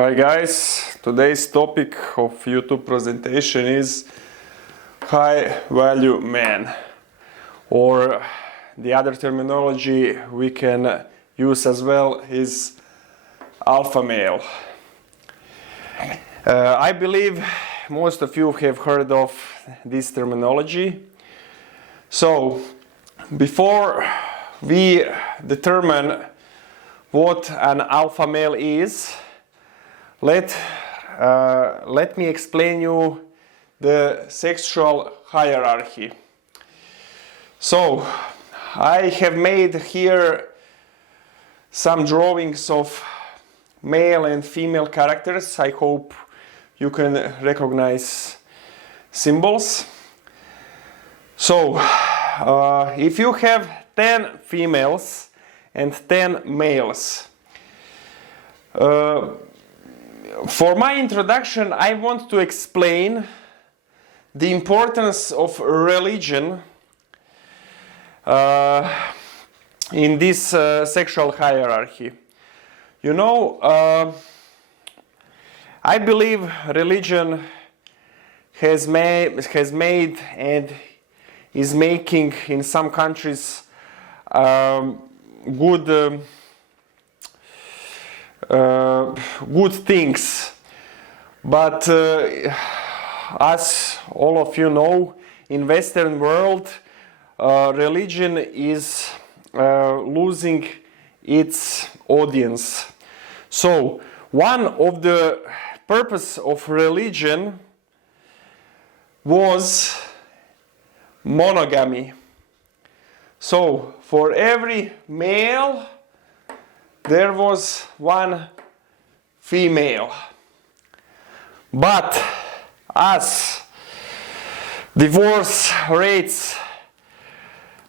Hi guys, today's topic of YouTube presentation is high value man, or the other terminology we can use as well is alpha male. I believe most of you have heard of this terminology. So before we determine what an alpha male is, let me explain you the sexual hierarchy. So I have made here some drawings of male and female characters. I hope you can recognize symbols. So if you have 10 females and 10 males, for my introduction, I want to explain the importance of religion in this sexual hierarchy. You know, I believe religion has made and is making in some countries good things, but as all of you know, in Western world, religion is losing its audience. So one of the purpose of religion was monogamy. So for every male there was one female. But as divorce rates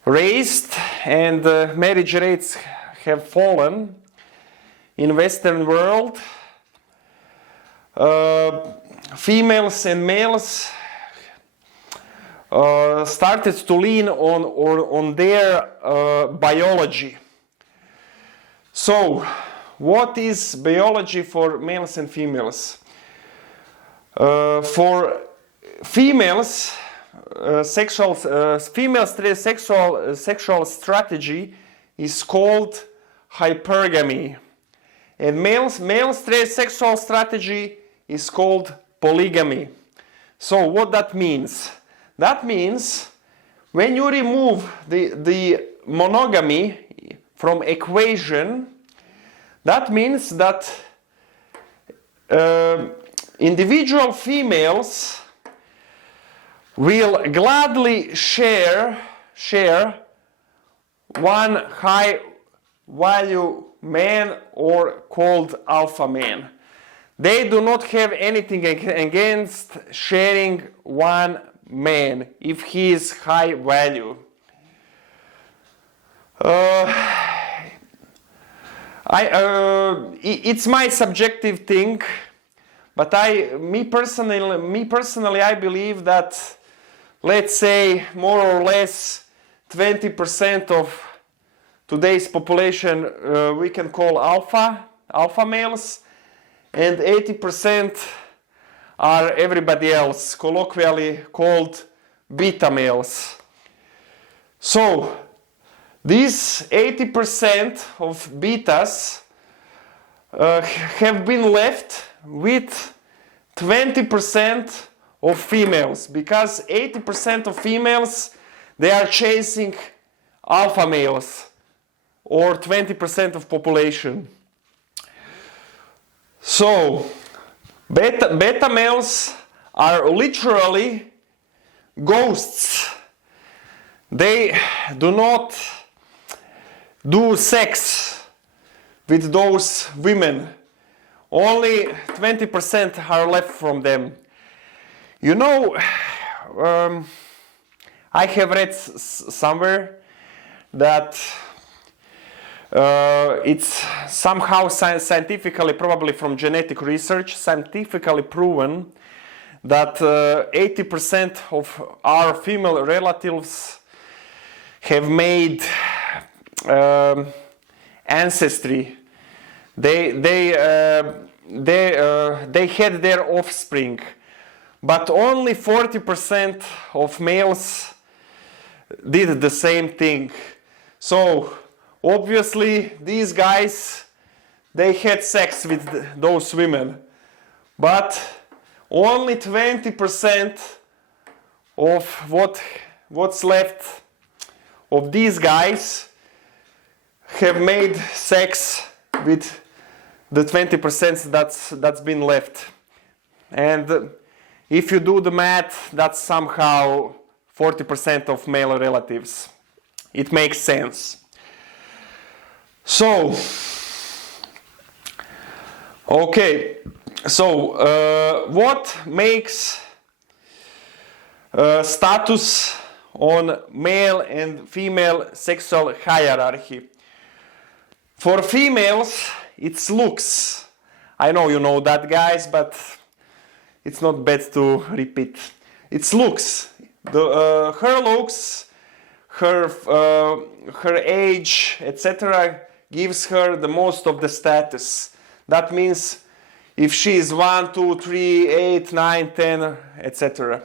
raised and marriage rates have fallen in Western world, females and males started to lean on their biology. So, what is biology for males and females? For females, sexual strategy is called hypergamy, and male sexual strategy is called polygamy. So, what that means? That means when you remove the monogamy from equation, that means that individual females will gladly share one high value man, or called alpha man. They do not have anything against sharing one man if he is high value. It's my subjective thing, but me personally, I believe that, let's say, more or less 20% of today's population we can call alpha males, and 80% are everybody else, colloquially called beta males. So these 80% of betas have been left with 20% of females, because 80% of females, they are chasing alpha males, or 20% of population. So beta males are literally ghosts. They do not do sex with those women. Only 20% are left from them. You know, I have read somewhere that it's somehow scientifically, probably from genetic research, scientifically proven that 80% of our female relatives have made ancestry. They they had their offspring, but only 40% of males did the same thing. So obviously these guys, they had sex with those women, but only 20% of what's left of these guys have made sex with the 20% that's been left. And if you do the math, that's somehow 40% of male relatives. It makes sense. So, okay, so what makes status on male and female sexual hierarchy? For females, it's looks. I know you know that, guys, but it's not bad to repeat. It's looks. Her looks, her age, etc. gives her the most of the status. That means if she is 1, 2, 3, 8, 9, 10, etc.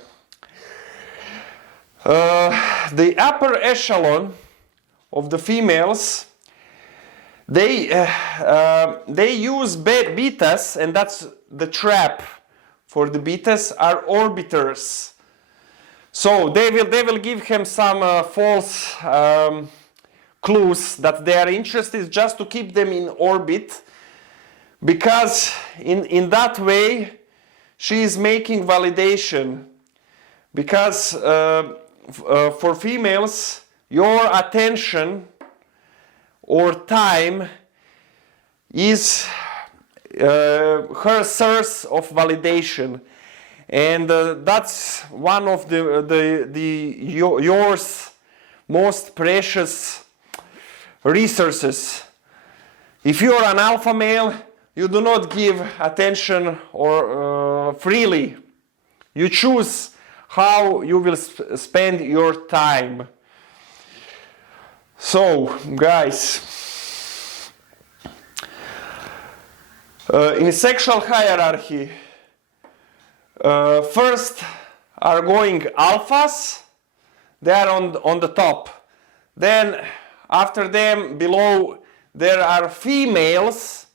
The upper echelon of the females, they use betas, and that's the trap for the betas, are orbiters. So they will give him some false clues that they are interested, just to keep them in orbit, because in that way she is making validation. Because for females, your attention or time is her source of validation, and that's one of yours most precious resources. If you are an alpha male, you do not give attention or freely. You choose how you will spend your time. So, guys, in sexual hierarchy, first are going alphas. They are on the top. Then after them, below, there are females.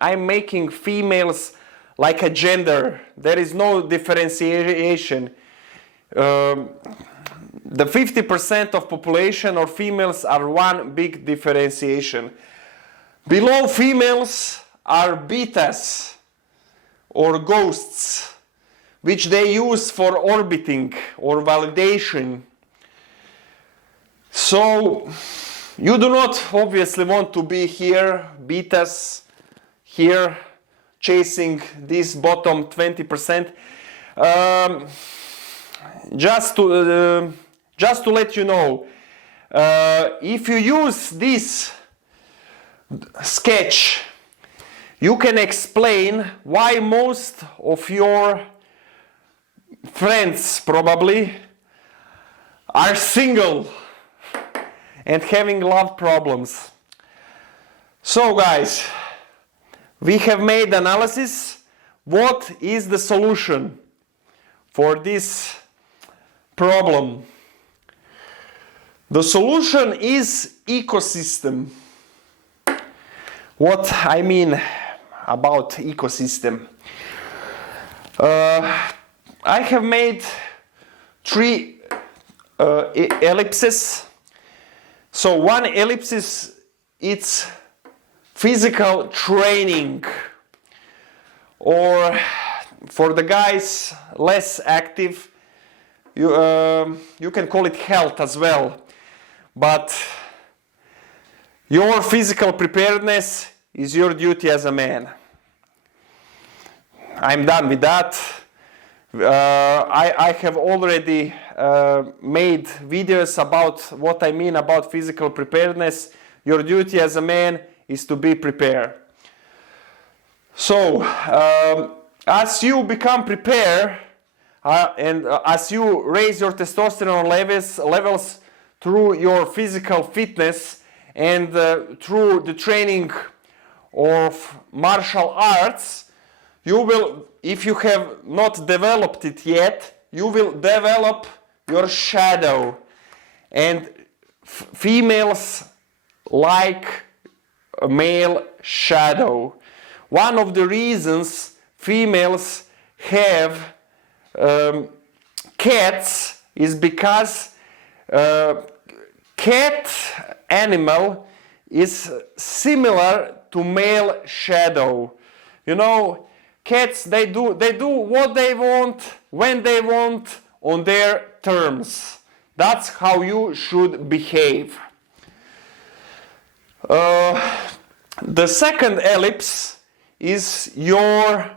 I'm making females like a gender. There is no differentiation. The 50% of population or females are one big differentiation. Below females are betas or ghosts, which they use for orbiting or validation. So you do not obviously want to be here, betas, here, chasing this bottom 20%. Just to let you know, if you use this sketch, you can explain why most of your friends probably are single and having love problems. So guys, we have made analysis. What is the solution for this problem? The solution is ecosystem. What I mean about ecosystem? I have made 3 ellipses. So one ellipsis, it's physical training, or for the guys less active, you can call it health as well. But your physical preparedness is your duty as a man. I'm done with that. I have already made videos about what I mean about physical preparedness. Your duty as a man is to be prepared. So, as you become prepared and as you raise your testosterone levels through your physical fitness and through the training of martial arts, you will, if you have not developed it yet, you will develop your shadow. And females like a male shadow. One of the reasons females have cats is because cat animal is similar to male shadow. You know, cats, they do what they want, when they want, on their terms. That's how you should behave. The second ellipse is your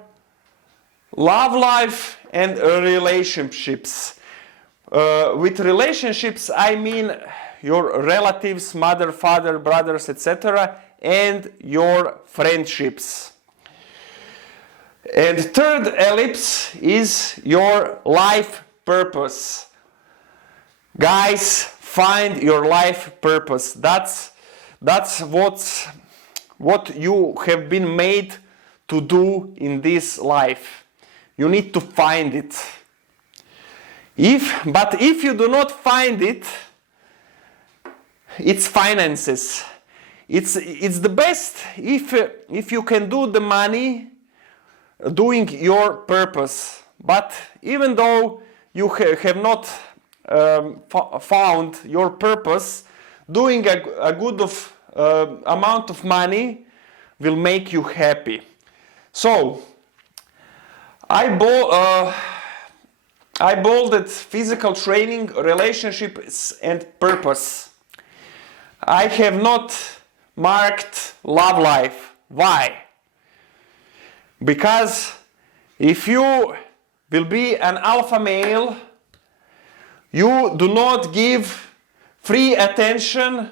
love life and relationships. With relationships, I mean your relatives, mother, father, brothers, etc., and your friendships. And third ellipse is your life purpose. Guys, find your life purpose. That's what you have been made to do in this life. You need to find it. But if you do not find it, it's finances. It's the best if you can do the money doing your purpose. But even though you have not found your purpose, doing a good amount of money will make you happy. So I bolded physical training, relationships, and purpose. I have not marked love life. Why? Because if you will be an alpha male, you do not give free attention,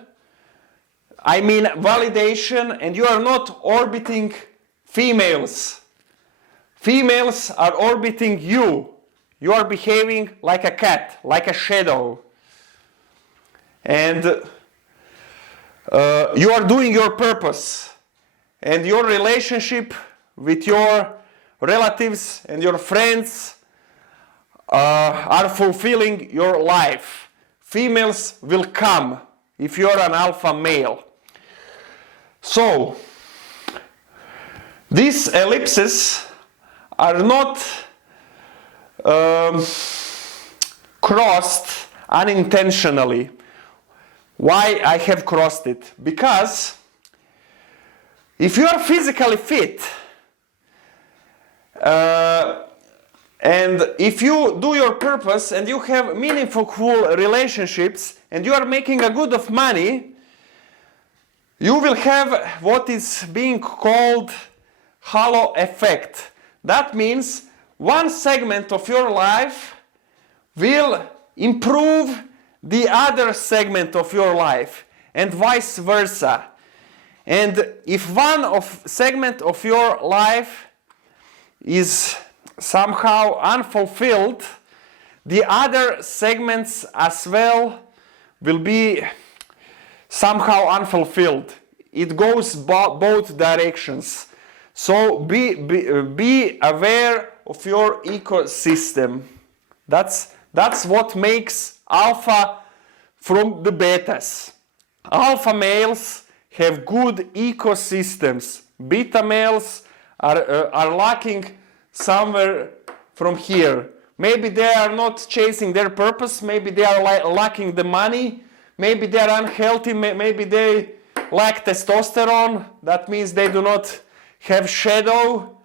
I mean validation, and you are not orbiting females. Females are orbiting you. You are behaving like a cat, like a shadow. And you are doing your purpose. And your relationship with your relatives and your friends are fulfilling your life. Females will come if you are an alpha male. So, these ellipses are not crossed unintentionally. Why I have crossed it? Because if you are physically fit and if you do your purpose and you have meaningful relationships and you are making a good of money, you will have what is being called halo effect. That means one segment of your life will improve the other segment of your life and vice versa. And if one segment of your life is somehow unfulfilled, the other segments as well will be somehow unfulfilled. It goes both directions. So be aware of your ecosystem. That's what makes alpha from the betas. Alpha males have good ecosystems. Beta males are lacking somewhere from here. Maybe they are not chasing their purpose, maybe they are lacking the money, maybe they are unhealthy, maybe they lack testosterone, that means they do not have shadow,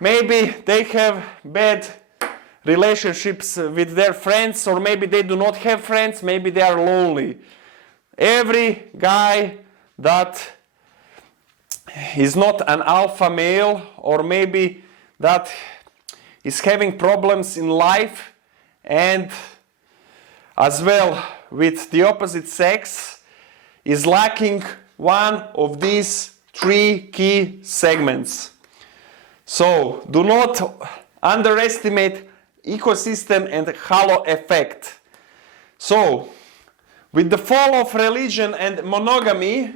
maybe they have bad relationships with their friends, or maybe they do not have friends, maybe they are lonely. Every guy that is not an alpha male, or maybe that is having problems in life and as well with the opposite sex, is lacking one of these three key segments. So do not underestimate ecosystem and halo effect. So with the fall of religion and monogamy,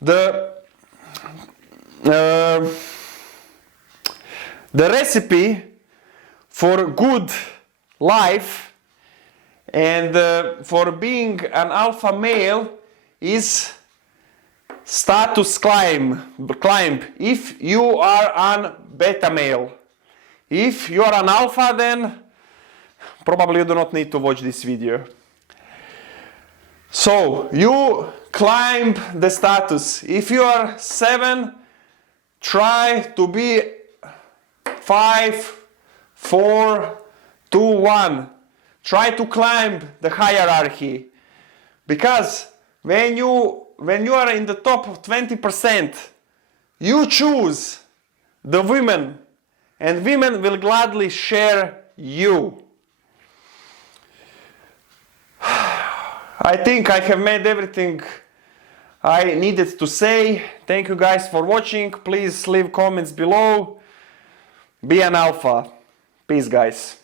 the recipe for good life and for being an alpha male is status climb. If you are an beta male. If you are an alpha, then probably you do not need to watch this video. So you climb the status. If you are 7, try to be 5, 4, 2, 1. Try to climb the hierarchy. Because when you are in the top 20%, you choose the women, and women will gladly share you. I think I have made everything I needed to say. Thank you guys for watching. Please leave comments below. Be an alpha. Peace, guys.